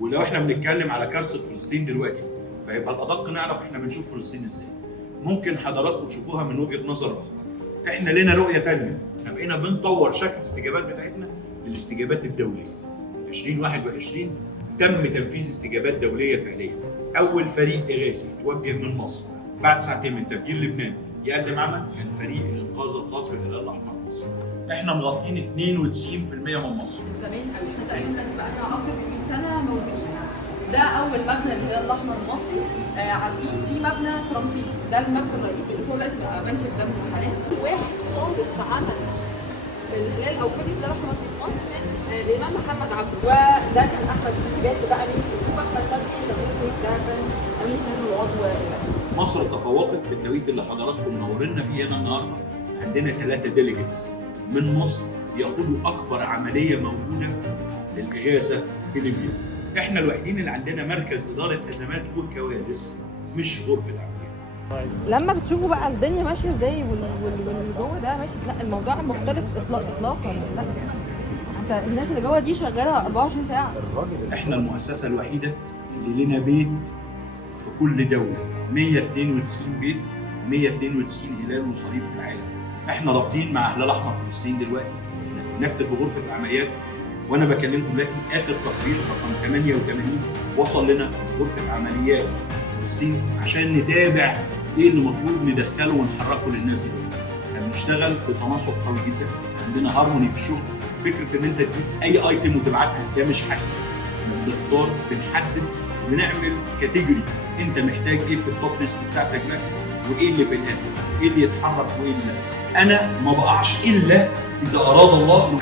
ولو احنا بنتكلم على كارثه فلسطين دلوقتي فيبقى الادق نعرف احنا بنشوف فلسطين ازاي. ممكن حضراتكم تشوفوها من وجهه نظر اخرى. احنا لنا رؤيه ثانيه، احنا بقينا بنطور شكل الاستجابات بتاعتنا للاستجابات الدوليه. 2021 تم تنفيذ استجابات دوليه فعليه. اول فريق اغاثي توجه من مصر بعد ساعتين من تفجير لبنان يقدم عمل كان فريق الانقاذ الخاص بالهلال الاحمر مصر. احنا مغطين 92% من مصر. من زمان قوي، احنا تقريبا بقى لنا اكتر من 100 سنه موجودين. ده اول مبنى للهلال الاحمر المصري. عارفين في مبنى في رمسيس، ده المبنى الرئيسي بس هو دلوقتي بقى بنك الدم حاليا. واحد خالص اتعمل الهلال او فريق الهلال الاحمر المصري في مصر الامام محمد عبده، وده كان احمد فتحي بقى امين الحكومه. احمد فتحي ده كان امين سر العضو. مصر تفوقت في التوقيت اللي حضراتكم منورنا فيه هنا النهارده. عندنا 3 ديليجيتس من مصر يقودوا اكبر عمليه موجوده للاغاثه في ليبيا. احنا الوحيدين اللي عندنا مركز اداره ازمات والكوارث مش غرفه عمليات. لما بتشوفوا بقى الدنيا ماشيه ازاي واللي جوه ده ماشي، لا الموضوع مختلف اطلاقا. انت الناس اللي جوه دي شغاله 24 ساعه. احنا المؤسسه الوحيده اللي لنا بيت في كل دوله، 192 بيت، 192 هلال وصليب في العالم. احنا رابطين مع هلال احمر فلسطين دلوقتي نكتب بغرفه العمليات. وانا بكلمكم دلوقتي اخر تقرير رقم 88 وصل لنا غرفه عمليات فلسطين عشان نتابع ايه اللي المفروض ندخله ونحركه للناس دي. احنا بنشتغل بتناسق قوي جدا، عندنا هارموني في الشغل. فكره ان انت تجيب اي ايتم وتبعتها ده مش حاجه. احنا بنختار، بنحدد، بنعمل كاتيجوري انت محتاج ايه في التوب ليست بتاعتك ده، وايه اللي في الاخر، ايه اللي يتحرك وايه اللي لا. انا ما بقعش الا اذا اراد الله.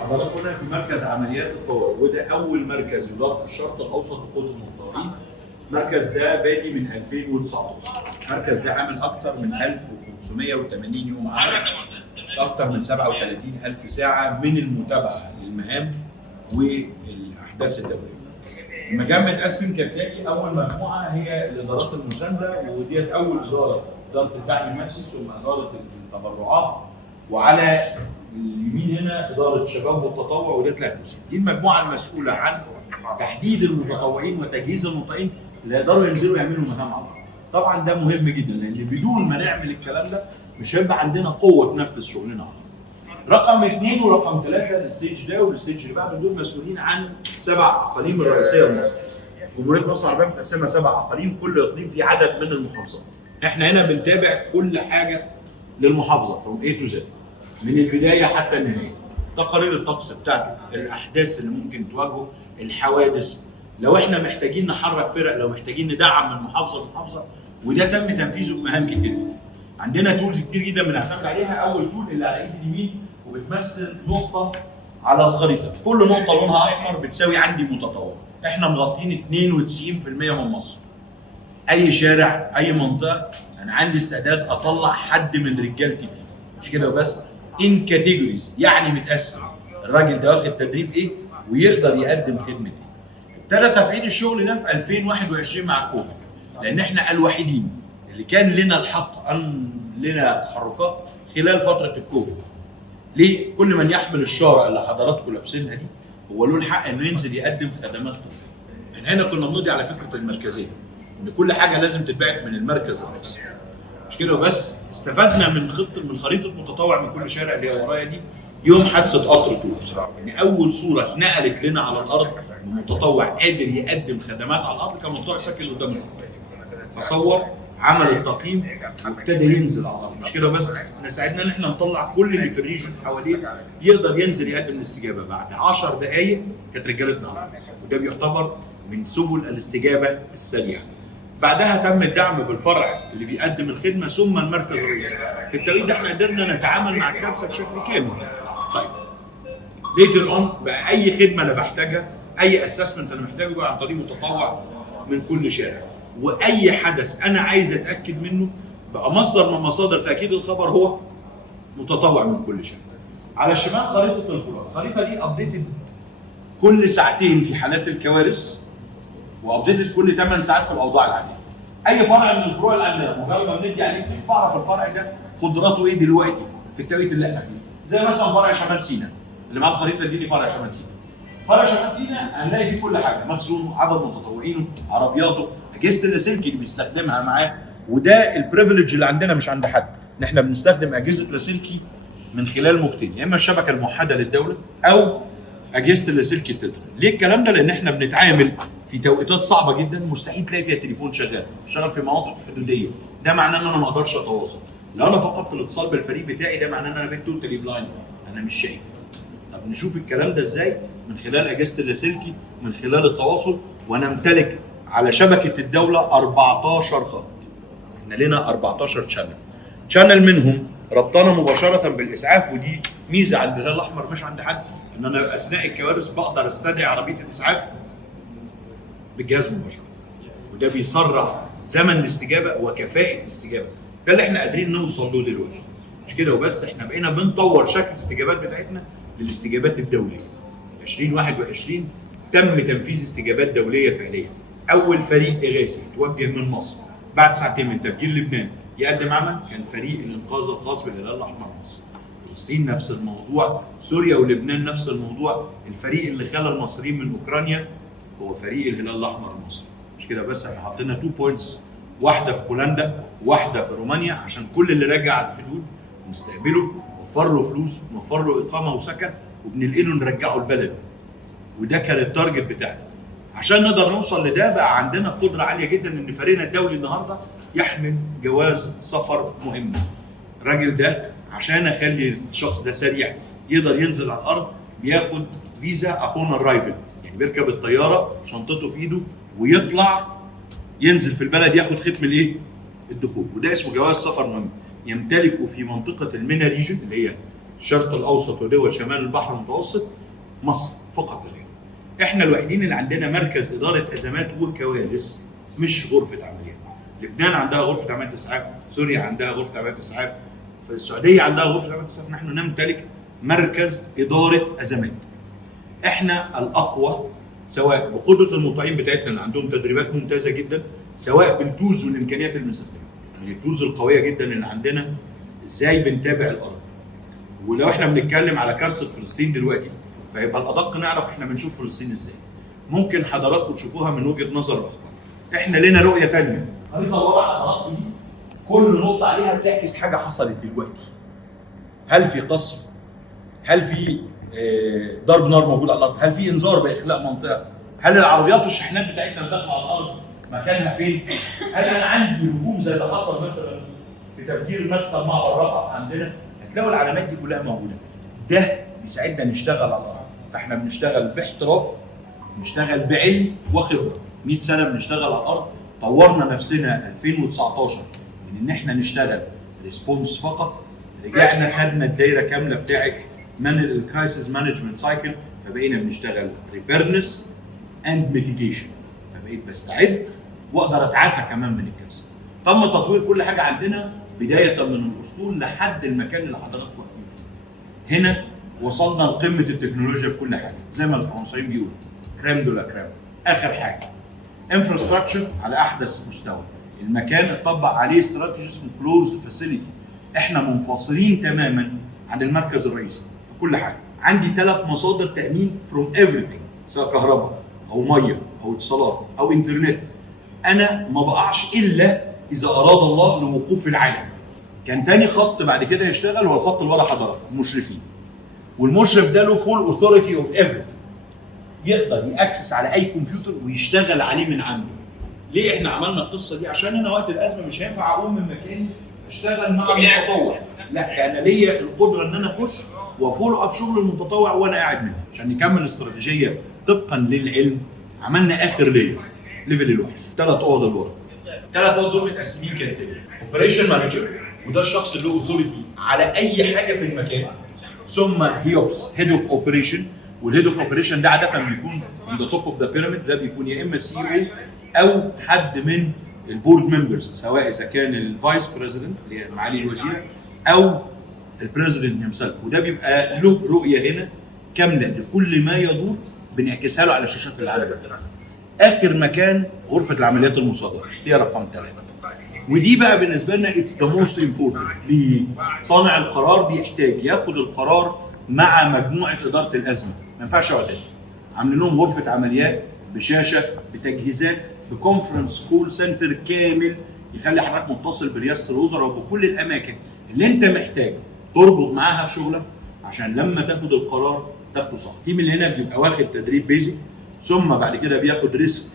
حضراتكم هنا في مركز عمليات الطوارئ، وده اول مركز يدار في الشرق الاوسط لقوه المتطوعين. المركز ده بادي من 2019. المركز ده عامل اكثر من 1580 يوم عمل، اكثر من 37,000 ساعه من المتابعه للمهام والاحداث الدوليه. المجال متقسم كالتالي: اول مجموعه هي الادارات المسانده، وديت اول اداره الدعم النفسي، ثم اداره التبرعات، وعلى اليمين هنا اداره الشباب والتطوع، وده 3 مسين. دي المجموعه المسؤوله عن تحديد المتطوعين وتجهيز المتطوعين اللي يقدروا ينزلوا يعملوا مهام على الارض. طبعا ده مهم جدا، لان بدون ما نعمل الكلام ده مش هيبقى عندنا قوه تنفذ شغلنا على الارض. رقم 2 ورقم 3 الستيج ده والستيج اللي بعده، دول مسؤولين عن 7 اقاليم الرئيسيه لمصر. جمهوريه مصر العربيه متقسمه 7 اقاليم، كل اقليم فيه عدد من المحافظات. احنا هنا بنتابع كل حاجه للمحافظه from A to Z من البدايه حتى النهايه. تقارير الطقس بتاعته، الاحداث اللي ممكن تواجهه، الحوادث، لو احنا محتاجين نحرك فرق، لو محتاجين ندعم من محافظه لمحافظه، وده تم تنفيذه في مهام كتير جدا. عندنا تولز كتير جدا بنعتمد عليها. اول تول اللي على ايد اليمين وبتمثل نقطه على الخريطه، كل نقطه لونها احمر بتساوي عندي متطوع. احنا مغطين 92% من مصر. اي شارع، اي منطقه، انا عندي استعداد اطلع حد من رجالتي فيه. مش كده وبس، ان كاتيجوريز، يعني متقسم الراجل ده واخد تدريب ايه ويقدر يقدم خدمه ايه. ابتدى تفعيل الشغل ده في 2021 مع الكوفيد، لان احنا الوحيدين اللي كان لنا الحق ان لنا تحركات خلال فتره الكوفيد. ليه؟ كل من يحمل الشاره اللي حضراتكم لابسينها دي هو له الحق انه ينزل يقدم خدمات طبيه. من هنا كنا بنضي على فكره المركزيه، ان كل حاجه لازم تتبعت من المركز الرئيسي. مش كده وبس، استفدنا من خريطه متطوع من كل شارع اللي هي ورايا دي. يوم حادثه قطر طول، ان اول صوره اتنقلت لنا على الارض متطوع قادر يقدم خدمات على الارض كان متطوع ساكن قدام القطر. فصور، عمل التقييم، وابتدى ينزل على الارض. مش كده بس، احنا ساعدنا ان احنا نطلع كل اللي في الريجن حواليه يقدر ينزل يقدم الاستجابه. بعد 10 دقائق كانت رجالتنا على الارض، وده بيعتبر من سبل الاستجابه السريعه. بعدها تم الدعم بالفرع اللي بيقدم الخدمه ثم المركز الرئيسي. في التوقيت ده احنا قدرنا نتعامل مع الكارثه بشكل كامل. طيب ليتر اون بقى اي خدمه انا بحتاجها، اي اسسمنت انا محتاجه بقى عن طريق متطوع من كل شارع، واي حدث انا عايز اتاكد منه بقى مصدر من مصادر تاكيد الخبر هو متطوع من كل شارع. على الشمال خريطه الفروع، الخريطه دي ابديتد كل ساعتين في حالات الكوارث، وابديتد كل 8 ساعات في الاوضاع العاديه. اي فرع من الفروع اللي عندنا مجرد ما بندي عليه بعرف الفرع ده قدراته ايه دلوقتي في التوقيت اللي احنا فيه. زي مثلا فرع شمال سيناء اللي مع الخريطه دي فرع شمال سيناء. فرع شمال سيناء هنلاقي فيه كل حاجه، مخزونه، عدد متطوعينه، عربياته، اجهزه اللاسلكي اللي بيستخدمها معاه. وده البريفليج اللي عندنا مش عند حد، ان احنا بنستخدم اجهزه لاسلكي من خلال موجتين، يا اما الشبكه الموحده للدوله او اجهزه اللاسلكي التتر. ليه الكلام ده؟ لان احنا بنتعامل في توقيتات صعبه جدا مستحيل تلاقي فيها التليفون شغال في مناطق حدوديه، ده معناه ان انا ما اقدرش اتواصل. لو انا فقدت الاتصال بالفريق بتاعي ده معناه ان انا بقيت توتالي بلايند، انا مش شايف. طب نشوف الكلام ده ازاي؟ من خلال اجهزه اللاسلكي، من خلال التواصل. ونمتلك على شبكه الدوله 14 خط. احنا لنا 14 شانل منهم ربطنا مباشره بالاسعاف، ودي ميزه عند الهلال الاحمر مش عند حد، ان انا اثناء الكوارث بقدر استدعي عربيه الاسعاف بالجهاز مباشره، وده بيسرع زمن الاستجابه وكفاءه الاستجابه. ده اللي احنا قادرين نوصل له دلوقتي. مش كده وبس، احنا بقينا بنطور شكل الاستجابات بتاعتنا للاستجابات الدوليه. 2021 تم تنفيذ استجابات دوليه فعليه. اول فريق اغاثي توجه من مصر بعد ساعتين من تفجير لبنان يقدم عمل كان فريق الانقاذ الخاص بالهلال الاحمر مصر. فلسطين نفس الموضوع، سوريا ولبنان نفس الموضوع. الفريق اللي خلى المصريين من اوكرانيا هو فريق الهلال الاحمر المصري. مش كده بس، احنا حطينا 2 بوينتس، واحده في بولندا واحده في رومانيا، عشان كل اللي راجع على الحدود نستقبله، نوفر له فلوس، نوفر له اقامه وسكن، وبننقله نرجعه البلد. وده كان التارجت بتاعنا. عشان نقدر نوصل لده بقى عندنا قدره عاليه جدا ان فريقنا الدولي النهارده يحمل جواز سفر مهم. الراجل ده عشان اخلي الشخص ده سريع يقدر ينزل على الارض بياخد فيزا ابون ارايفل، يعني بيركب الطياره شنطته في ايده ويطلع ينزل في البلد ياخد ختم الايه؟ الدخول. وده اسمه جواز سفر مهم، يمتلكه في منطقه المينا ريجن اللي هي الشرق الاوسط ودول شمال البحر المتوسط مصر فقط لا غير. احنا الوحيدين اللي عندنا مركز اداره ازمات وكوارث، مش غرفه عمليات. لبنان عندها غرفه عمليات اسعاف، سوريا عندها غرفه عمليات اسعاف، في السعوديه عندها غرفه عمليات اسعاف. نحن نمتلك مركز اداره ازمات. احنا الاقوى سواء بقدره المطيعين بتاعتنا اللي عندهم تدريبات ممتازه جدا، سواء بالتولز والامكانيات اللي بنستخدمها. يعني التولز القويه جدا اللي عندنا ازاي بنتابع الارض. ولو احنا بنتكلم على كارثه فلسطين دلوقتي فيبقى الادق نعرف احنا بنشوف فلسطين ازاي. ممكن حضراتكم تشوفوها من وجهه نظر الاخبار. احنا لنا رؤيه ثانيه. خريطه ورا حضراتكم دي كل نقطه عليها بتعكس حاجه حصلت دلوقتي. هل في قصف؟ هل في ضرب نار موجود على الارض؟ هل في انذار باخلاء منطقه؟ هل العربيات والشاحنات بتاعتنا اللي داخله على الارض مكانها فين؟ هل انا عندي هجوم زي اللي حصل مثلا في تفجير مدخل معبر رفح عندنا؟ هتلاقوا العلامات دي كلها موجوده. ده بيساعدنا نشتغل على الارض. فاحنا بنشتغل باحتراف، بنشتغل بعلم وخبره. 100 سنه بنشتغل على الارض. طورنا نفسنا 2019 من ان احنا نشتغل ريسبونس فقط، رجعنا خدنا الدايره كامله بتاعت الكرايسيس مانجمنت سايكل، فبقينا بنشتغل ريبيرنس اند ميتيجيشن. فبقيت بستعد واقدر اتعافى كمان من الكارثه. تم تطوير كل حاجه عندنا بدايه من الاسطول لحد المكان اللي حضراتكم واقفين فيه. هنا وصلنا لقمه التكنولوجيا في كل حاجه، زي ما الفرنسيين بيقولوا كريم دولا كريم. اخر حاجه انفراستراكشر على احدث مستوى. المكان اتطبق عليه استراتيجي اسمه كلوزد فاسيلتي. احنا منفصلين تماما عن المركز الرئيسي في كل حاجه. عندي 3 مصادر تامين فروم ايفريثينج، سواء كهرباء او ميه او اتصالات او انترنت. انا ما بقعش الا اذا اراد الله لوقوف العالم. كان تاني خط بعد كده يشتغل هو الخط اللي ورا حضرتك، المشرفين. والمشرف ده له فول اوثوريتي اوف ايفريثينج، يقدر ياكسس على اي كمبيوتر ويشتغل عليه من عنده. ليه احنا عملنا القصه دي؟ عشان انا وقت الازمه مش هينفع اقوم من مكاني اشتغل مع المتطوع، لا انا ليا القدره ان انا اخش وفولو اب شغل المتطوع وانا قاعد منه. عشان نكمل استراتيجيه طبقا للعلم عملنا اخر ليفل الوحش، 3 اوض لورا. 3 اوض دول متقسمين كالتالي: اوبريشن مانجر، وده الشخص اللي له اوثوريتي على اي حاجه في المكان، ثم هيوبس هيد اوف اوبريشن، والهيد اوف اوبريشن ده عاده بيكون من ذا توب اوف ذا بيراميد، ده بيكون يا اما سي او او حد من البورد ممبرز، سواء اذا كان الفايس بريزيدنت اللي هي معالي الوزير او البريزيدنت هيمسيلف. وده بيبقى له رؤيه هنا كامله لكل ما يدور بنعكسها له على شاشات العالم. اخر مكان غرفه العمليات المصادره اللي هي رقم 3، ودي بقى بالنسبه لنا اتس ذا موست امبورتنت. ليه؟ صانع القرار بيحتاج ياخد القرار مع مجموعه اداره الازمه، ما ينفعش اقعد. عاملين لهم غرفه عمليات بشاشه بتجهيزات بكونفرنس كول سنتر كامل يخلي حضرتك متصل برئاسه الوزراء وبكل الاماكن اللي انت محتاج تربط معاها في شغلك عشان لما تاخد القرار تاخده صح. التيم اللي هنا بيبقى واخد تدريب بيزك، ثم بعد كده بياخد ريسك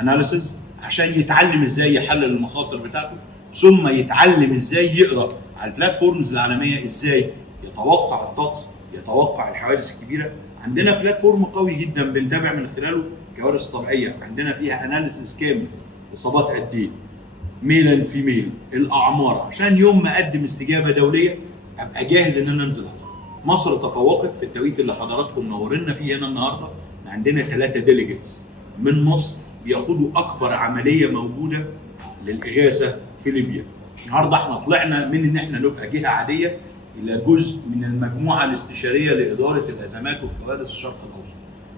اناليسيز عشان يتعلم ازاي يحلل المخاطر بتاعته، ثم يتعلم ازاي يقرا على البلاتفورمز العالميه، ازاي يتوقع الطقس، يتوقع الحوادث الكبيره. عندنا بلاتفورم قوي جدا بنتابع من خلاله كوارث طبيعيه، عندنا فيها اناليسيز كامل، اصابات قد ايه، ميلا في ميل، الاعمار، عشان يوم ما اقدم استجابه دوليه ابقى جاهز ان انا انزل على الارض. مصر تفوقت في التوقيت اللي حضراتكم منورنا فيه هنا النهارده. عندنا 3 ديليجيتس من مصر بيقودوا اكبر عمليه موجوده للاغاثه في ليبيا. النهارده احنا طلعنا من ان احنا نبقى جهه عاديه الى جزء من المجموعه الاستشاريه لاداره الازمات والكوارث الشرق الاوسط.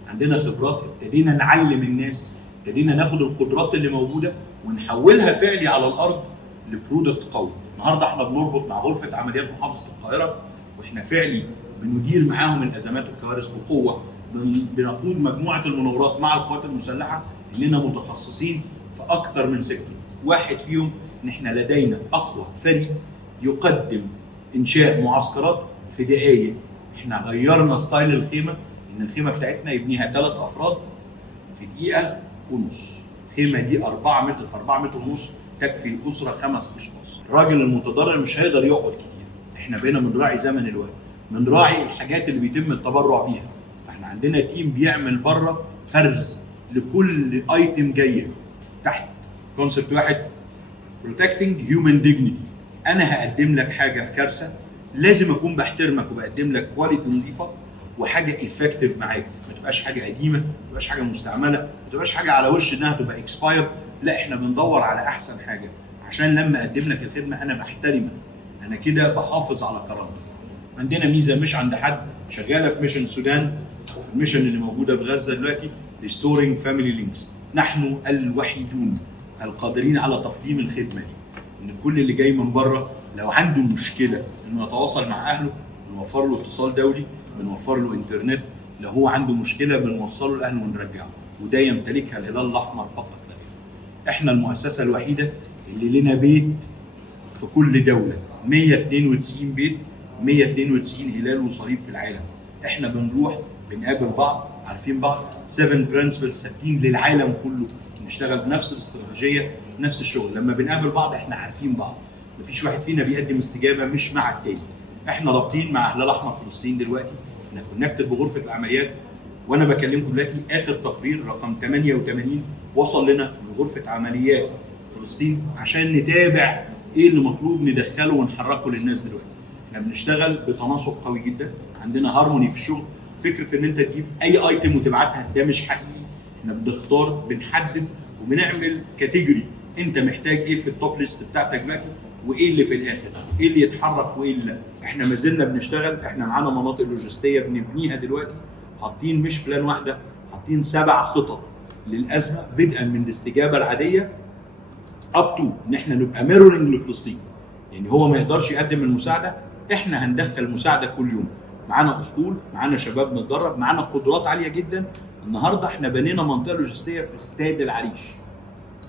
عندنا خبرات، ابتدينا نعلم الناس، ابتدينا ناخد القدرات اللي موجوده ونحولها فعلي على الارض لبرودكت قوي. النهارده احنا بنربط مع غرفه عمليات محافظه القاهره واحنا فعلي بندير معاهم الازمات والكوارث بقوه، بنقود مجموعه المناورات مع القوات المسلحه اننا متخصصين في اكثر من سيكتور. واحد فيهم ان احنا لدينا اقوى فريق يقدم انشاء معسكرات في دقائق. احنا غيرنا ستايل الخيمه، ان الخيمه بتاعتنا يبنيها 3 افراد في دقيقه ونص. الخيمه دي 4 متر في 4 متر ونص تكفي الاسره 5 اشخاص. الراجل المتضرر مش هيقدر يقعد كتير. احنا بقينا بنراعي زمن الوقت، بنراعي الحاجات اللي بيتم التبرع بيها. فاحنا عندنا تيم بيعمل بره فرز لكل ايتم جايه تحت كونسبت واحد، protecting human dignity. انا هقدم لك حاجه في كارثه لازم اكون بحترمك وبقدم لك كواليتي نظيفه وحاجه افكتيف معاك، ما تبقاش حاجه قديمه، ما تبقاش حاجه مستعمله، ما تبقاش حاجه على وش انها تبقى اكسباير. لا، احنا بندور على احسن حاجه عشان لما اقدم لك الخدمه انا بحترمك، انا كده بحافظ على كرامتك. عندنا ميزه مش عند حد، شغاله في ميشن السودان وفي الميشن اللي موجوده في غزه دلوقتي، ريستورينج فاميلي لينكس. نحن الوحيدون القادرين على تقديم الخدمه دي. ان كل اللي جاي من بره لو عنده مشكله انه يتواصل مع اهله بنوفر له اتصال دولي، بنوفر له انترنت، لو هو عنده مشكله بنوصله لاهله ونرجعه، وده يمتلكها الهلال الاحمر فقط لا غير. احنا المؤسسه الوحيده اللي لنا بيت في كل دوله، 192 بيت، 192 هلال وصليب في العالم. احنا بنروح بنقابل بعض، عارفين بعض، 7 برنسبلز ثابتين للعالم كله، بنشتغل بنفس الاستراتيجيه، نفس الشغل. لما بنقابل بعض احنا عارفين بعض، مفيش واحد فينا بيقدم استجابه مش مع التاني. احنا رابطين مع الهلال الاحمر فلسطين دلوقتي، احنا كونكتد بغرفه العمليات، وانا بكلمكم دلوقتي اخر تقرير رقم 88 وصل لنا من غرفه عمليات فلسطين عشان نتابع ايه اللي مطلوب ندخله ونحركه للناس دلوقتي. احنا بنشتغل بتناسق قوي جدا، عندنا هارموني في الشغل. فكره ان انت تجيب اي ايتم وتبعتها ده مش حقيقي. احنا بنختار، بنحدد، وبنعمل كاتيجوري انت محتاج ايه في التوب ليست بتاعتك دلوقتي، وايه اللي في الاخر، ايه اللي يتحرك وايه اللي لا. احنا ما زلنا بنشتغل، احنا معانا مناطق لوجستيه بنبنيها دلوقتي، حاطين مش بلان واحده، حاطين 7 خطط للازمه، بدءا من الاستجابه العاديه اب تو ان احنا نبقى ميرورنج لفلسطين. يعني هو ما يقدرش يقدم المساعده، احنا هندخل مساعده كل يوم. معانا اسطول، معانا شباب متدرب، معانا قدرات عاليه جدا. النهارده احنا بنينا منطقه لوجستيه في استاد العريش،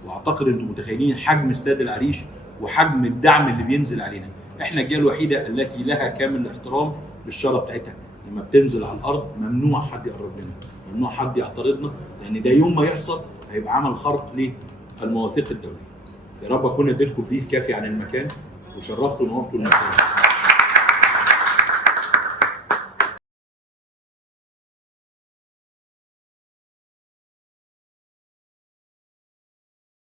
واعتقد انتم متخيلين حجم استاد العريش وحجم الدعم اللي بينزل علينا. احنا الجهه الوحيده التي لها كامل الاحترام للشاره بتاعتها. لما بتنزل على الارض ممنوع حد يقرب لنا، ممنوع حد يعترضنا، لان ده يوم ما يحصل هيبقى عمل خرق للمواثيق الدوليه. يا رب اكون اديتكم بريف كافي عن المكان وشرفتوا ونورتوا المكان.